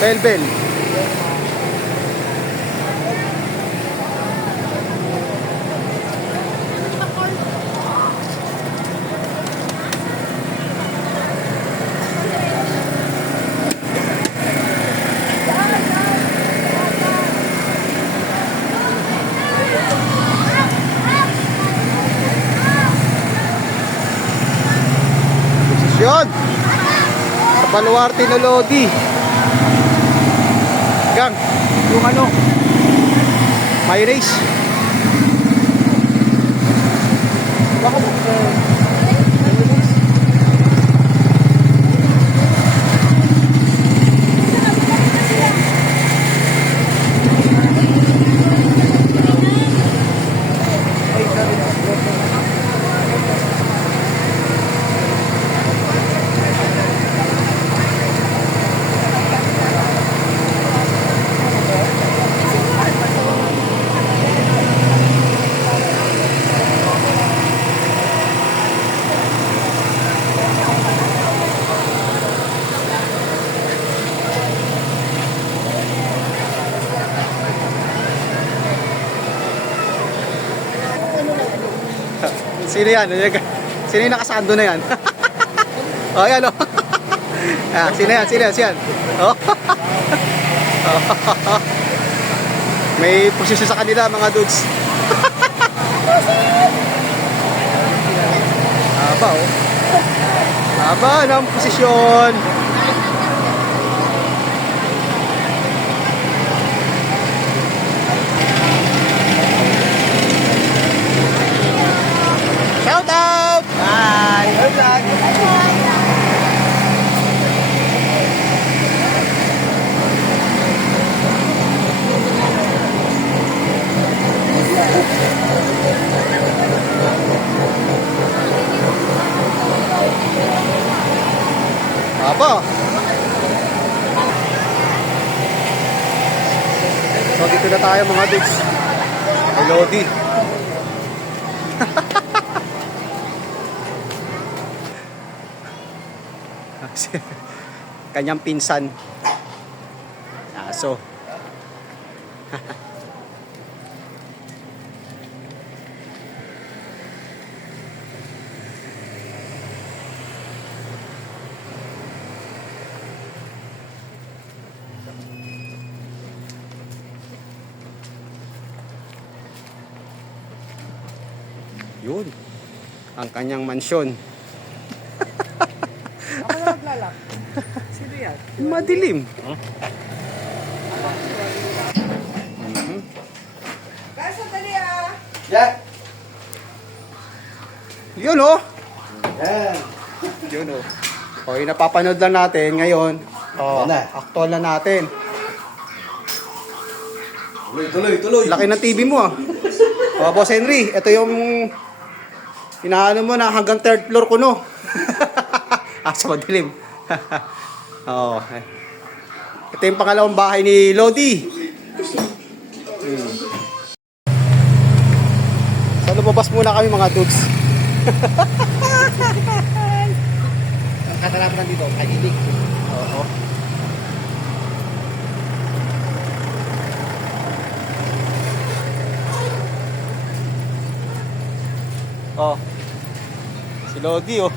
Bell. Yun. Sa Baluarte na Lodi. Gang, yung ano, mayonnaise. Sino yan? Sino yung nakasando na yan? Oh, yan o. Sino yan? Oh. May posisyon sa kanila mga dudes. Haba o. Haba ng posisyon. Shout out! Hi! Good vlog! Apa? So dito na tayo mga dudes. Ay Lodi. Kanyang pinsan. Aso. Yun. Ang kanyang mansyon. Ako na maglalak. Sino yan? Madilim. Guys, sandali ah! Yan. Yun oh. Yan. Yun oh. O, yung napapanood lang natin ngayon. Oh, Yan na. actual na natin. Tuloy. Laki ng TV mo ah. O, Boss Henry, ito yung inaano mo na hanggang third floor ko no. Sa madilim. Oo. Ito yung pangalawang bahay ni Lodi. So, lumabas muna kami mga dudes. Ang katalapan dito, kahilig. Oo. Oh. Si Lodi oh.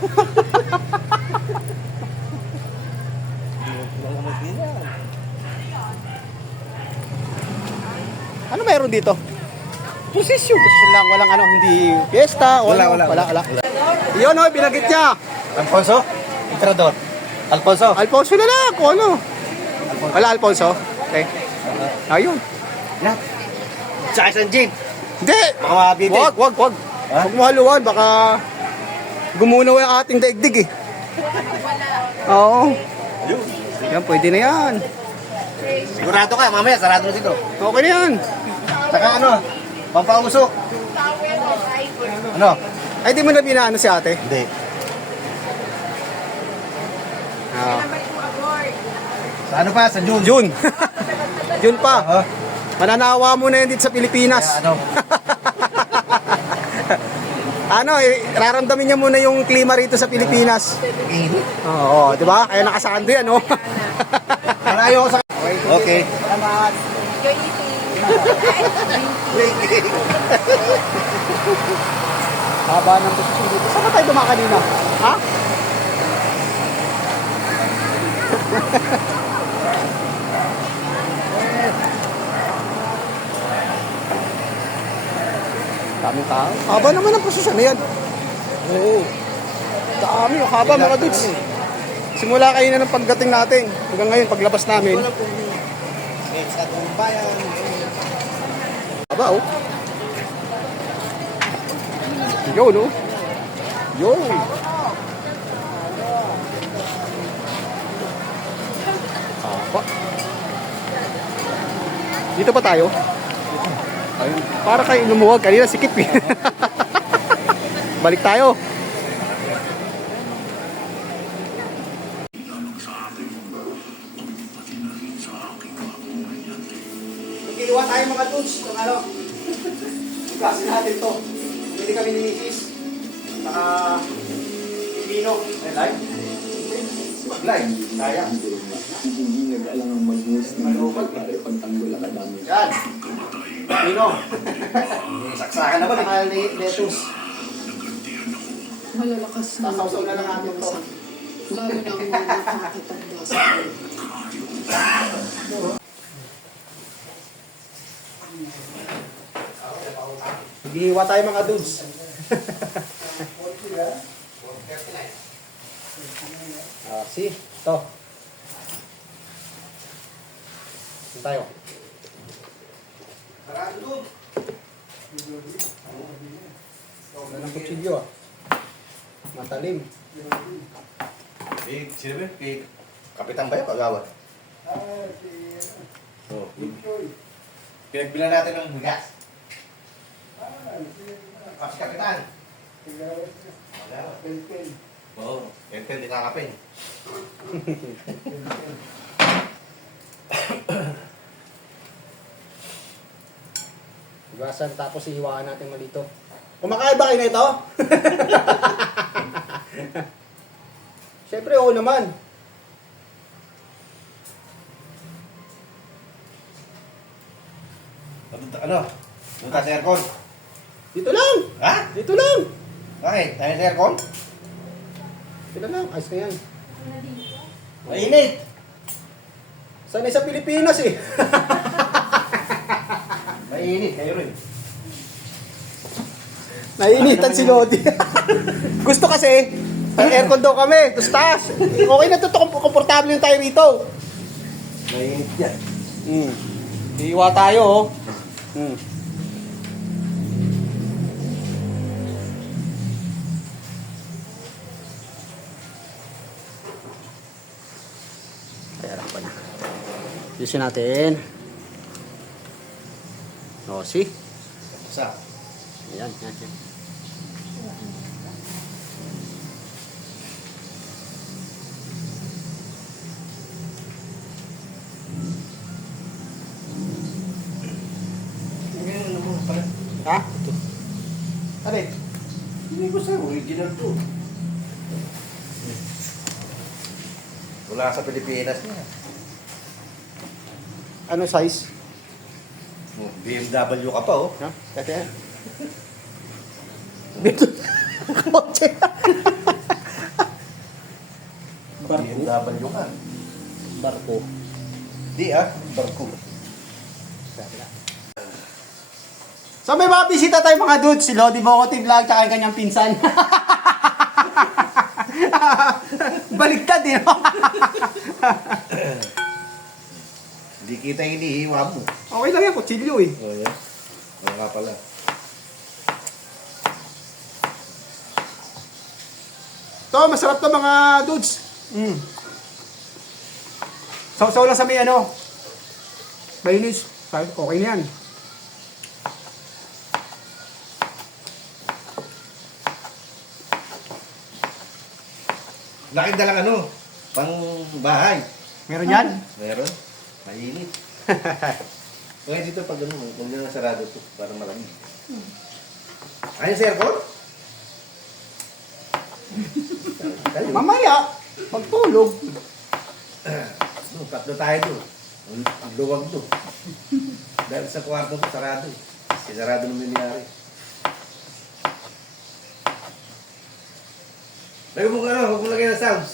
Ano meron dito? Posisyon. Gusto lang, walang ano, hindi fiesta. Wala. Yun oh, binagit niya. Alfonso? Entrador. Alfonso? Alfonso na lang, kung ano. Wala Alfonso? Okay. Ayun. Yan. Sa isang jeep. Hindi. Baka mabitin. Wag. Ha? Huwag mo haluan, baka gumunaw yung ating daigdig eh. Oo. Yan, pwede na yan. Sigurado ka, mamaya sarado na dito. Okay na yan. Saka ano, pampausok. Ano? Ay, di mo na binaano si ate? Hindi. Sa ano pa? Sa June? June. June pa. Oo. Mananawa mo na yan dito sa Pilipinas. Kaya ano? Ano, raramdamin niya muna yung klima rito sa Pilipinas. Init. Oo, di ba? Kaya nakasando yan, oh. Malayo ko sa... Okay. Salamat. Enjoy eating. Haba ng posisyon dito. Saan ba tayo dumaan kanina? Ha? Daming tao. Haba naman ang posisyon na yan. Oo. Dami. Haba mga dudes. Simula kayo na ng pagdating natin. Hanggang ngayon, paglabas namin. Next at ang bayan. Haba oh. Yo, no? Yo. Haba. Dito pa tayo? Ayun. Para kayo lumuwag. Kanina sikip eh. Balik tayo. Mag-iiwan tayo mga dudes. Kung ano. Gasin natin to. Bili kami ni Mrs. Saka Pilipino. Live? Live. Kaya. Hindi nag-alangang mag-news na para ipagtanggol ang kadami. Yan. Pilipino. Saksakan naman eh. Saka lettuce. Malalakas na Sasawsaw na lang natin to. lalo na ang mga nakakatanda sa Maghihiwa tayo mga dudes. See? Ito. Ito tayo. Wala ng kutsilyo ah. Matalim. Sino ba? Kapitan ba yun? Pagawad? Oh. Pinagbilan natin ng bigas. Kasi kapitan. Oo. Enten, di kakapin. Hugasan tapos ihiwaan natin malito. Kumakain ba kayo nito? Siyempre, oo naman. Ano? Punta sa aircon? Dito lang! Ha? Dito lang! Bakit? Tayo sa aircon? Dito lang, ayos na yan. Mainit! Sanay sa Pilipinas eh. Mainit, kayo rin. Nainitan si Lodi. Gusto kasi, ang aircon daw kami, tapos taas. Okay na to, komportable yung tayo rito. Mainit yan. Iiwa tayo oh. Kaya lang pa na. Yusin natin. O, see? Sa? Ayan, yan, yan. Ha? Ano eh? Hindi ko sa'yo, original to. Wala sa Pilipinas niya. Ano size? BMW ka pa oh. Ha? Kaya yan. Dito. Kotse. BMW ka. Barko. Di ah, barko. So may mga bisita tayo mga dudes. Si Lodi Bocote Vlog tsaka yung kanyang pinsan. Baliktad eh. Hindi kita hinihiwa mo. Okay lang yan, kutsilyo eh. Oh, yan. Ano nga pala. To, masarap to mga dudes. Sausaw lang sa may ano. Mayonnaise. Okay na yan. Laking dalang ano, pang bahay. Meron yan? Meron. Mainit. Okay, dito pag ano, huwag nyo na sarado to para malamig. Ayun sa aircon? Mamaya, pagtulog. Tatlo tayo doon. Ang luwag to. Dahil sa kwarto ko, sarado eh. Sinarado ng nangyari. Lagay mo ano, huwag mo lagay ng sounds.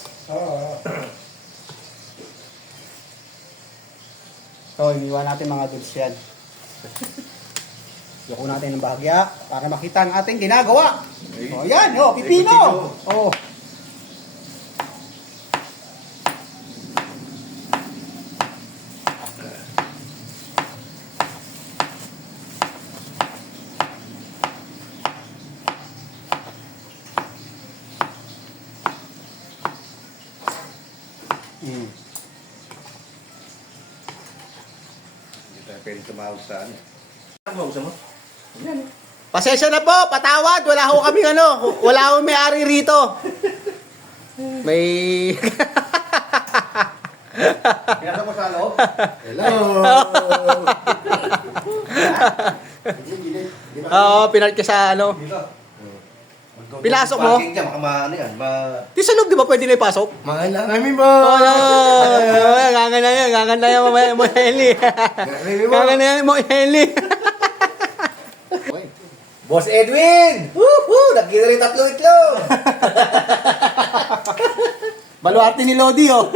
So, iniwan natin mga dudes yan. Yoko natin ng bahagya para makita ang ating ginagawa. O yan, pipino. Oh. Hindi tayo pwede tumawag sa ano. Ano ba usa mo? Pasensya na po, patawad. Wala ho kami wala ho may-ari rito. May... Pinasa mo sa loob? Hello! Oo, pinart ka sa Dito. Pinasok mo? Parking dyan, baka ano yan, Di sa loob, di ba pwede na ipasok? Mga namin mo! Gaganda yan, mo Heli. Gaganda yan, mo Heli. Boss Edwin! Woohoo! Nakita rin 3 itlog! Baluarte ni Lodi, oh.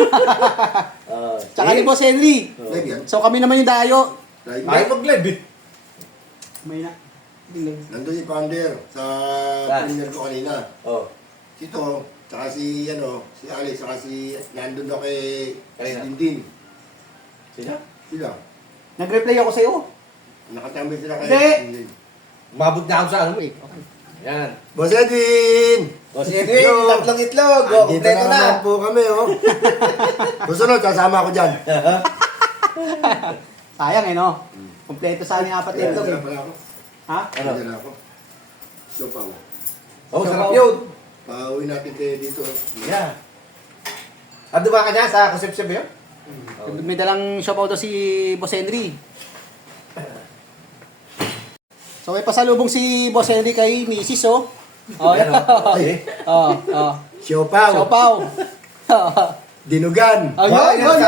Tsaka ni Boss Henry. Live yan? So kami naman yung dayo. Live Ay, yan? mag-live eh. May na. Nandun si Pounder sa pinag ko kanina. Oh. Sito, tsaka si Alex, tsaka si nandun daw kay Kanina? Dindin. Sino? Sila. Nag-replay ako sa'yo. Nakatambay sila kay Hindi. Dindin. Umabot na ako sa ano mo eh. Yan. Boss Edwin! Boss Edwin, Yo. 3 itlog! Oh, Andito kompleto na naman na! po kami, oh. Susunod, kasama ako dyan. Sayang no? Kompleto sa aming 4 itlog eh. Pala ako. Ha? Ano? Dyan ako. So, Pao. Oh, sarap yun! Pauwi natin kayo dito. Yeah. Ando ba ka dyan sa Concepcion ba yun? May dalang shoutout si Boss Henry. So may pasalubong si Boss Henry kay Mrs. Oh. Oh, Yan, oh. Ay, oh. Siopaw. Siopaw. Dinugan. Oh, Wow, yun.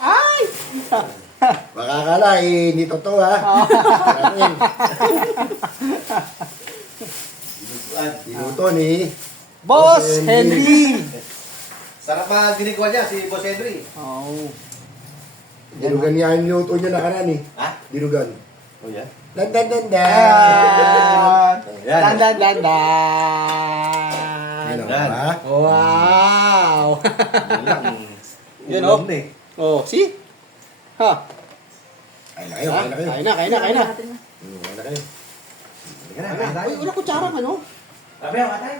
Ay! Makakala, hindi totoo, ha? Maraming. Dinuto ni Boss Henry. Sarap pa ginagawa niya si Boss Henry. Oh. Dinugan niya ang niluto niya nakaraan, eh. Ha? Dinugan. Oh, yan. Dan. Yan. Dan. Yan, Dan. ha? Wow. Yun, Ulam oh. na eh. Oh, see? Ha? Kain na kayo, Ha? kain na kayo. Kain na. Kain na kayo. Halika na, kain tayo. Uy, wala kutsarang Sabi, kain tayo.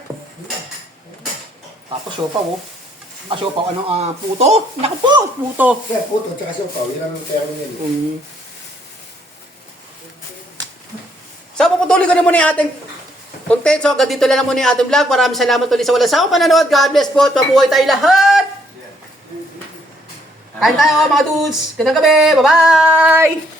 Tapos siopaw, oh. Siopaw, puto? Naku po, puto. Kaya puto, tsaka siopaw. Yan ang terno niya, eh. So, puputuloy ko na muna yung ating content. So, hanggang dito lang muna yung ating vlog. Maraming salamat ulit sa walang sawang panonood. God bless po. Mabuhay tayo lahat. Kain tayo mga dudes. Gandang gabi. Bye-bye.